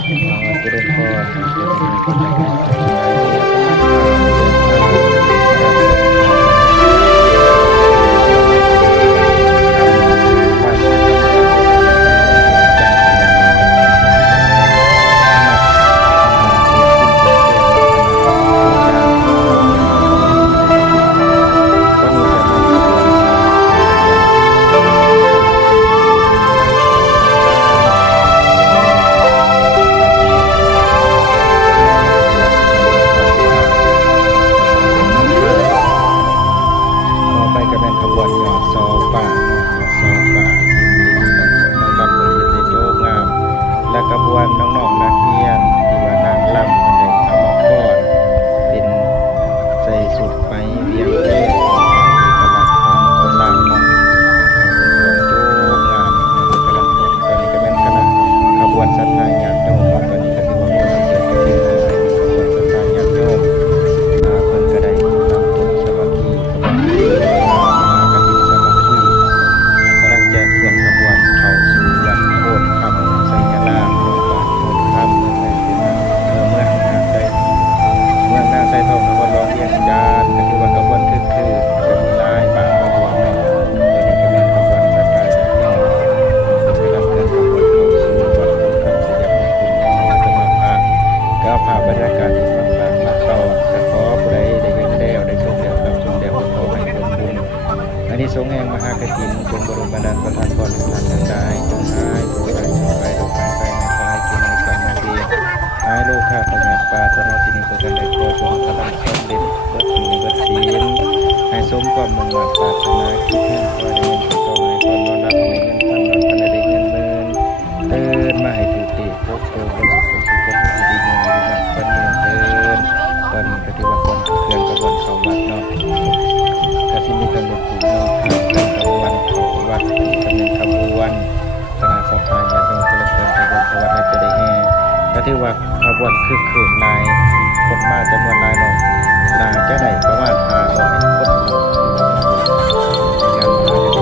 เจริญพรเจริญพรคนจากการสบายดีและก็มาไปกับแม่นขบวนยอดซอป่าซอป่าทิมดินต้องลำบนเย็นโยกงามและกระบวนน้องๆนักเรียนที่ว่านางลำมันได้เอามาฟ้อนเป็นใส่สุดไปเวียงเล่เอกลักษณ์ของคนลาวเนาะโยกงามเป็นกำลังตอนนี้ก็แม่นคณะขบวนสัตว์นายญาติโยมตอนนี้ก็ถือว่าเป็นเสียงเป็นขบวนสัตว์นายญาติโยมเพิ่นก็ได้นำตุสวัสดีขบวนกำลังจะเคลื่อนขบวนเข้าสู่วัดโพธิ์คำไสยาลามโรงพยาบาลโพธิ์คำเมืองนาไซทองนครหลวงเวียงจันทร์ก็ถือว่าขบวนคือจะมีลายบางขบวนเนาะตัวนี้ก็เป็นขบวนสัตว์ป่าจากยอดเป็นกำลังเคลื่อนขบวนเข้าสู่วัดโพธิ์คำสยามกุลในจังหวัดก็เอาภาพบรรยากาศที่ต่างๆมาต่อแต่ขอผู้ใดได้เห็นแล้วได้ชมแล้วรับชมแล้วขอให้ผลบุญอันนี้สงฆ์แห่งมหากฐินจงบรมดาลประทานพรให้ท่านทั้งหลายจงหายผู้ใดจงไปโรคภัยไข้ในกายกินในกรรมเวียนหายโรคข้าพเจ้าปรารถนาสิ่งใดก็ได้ขอจงกำลังสำเร็จเบิดบุญเบิดศีลให้สมความมุ่งมั่นปรารถนาคิดเห็นขอได้เงินต่อให้คนนอนรับให้เงินพันนอนพันได้เงินหมื่นเตือนมาให้ถือติพบเจอบนสุขสุขคนดีๆเงินมันคนเงินเตือนตอนนี้ก็ถือว่าคนเคลื่อนกระบวนเข้าวัดเนาะกสิมีกำหนดถูกนำทางเป็นขบวนเข้าวัดที่กำเนิดขบวนคณะสงฆ์ญาติโยมกระเกินขบวนเข้าวัดและจะได้แห่ก็ถือว่าขบวนคึกคืนหลายคนมาจำนวนหลายเนาะน่าจะได้ประมาณ500 คนเนาะในงานมหากฐิน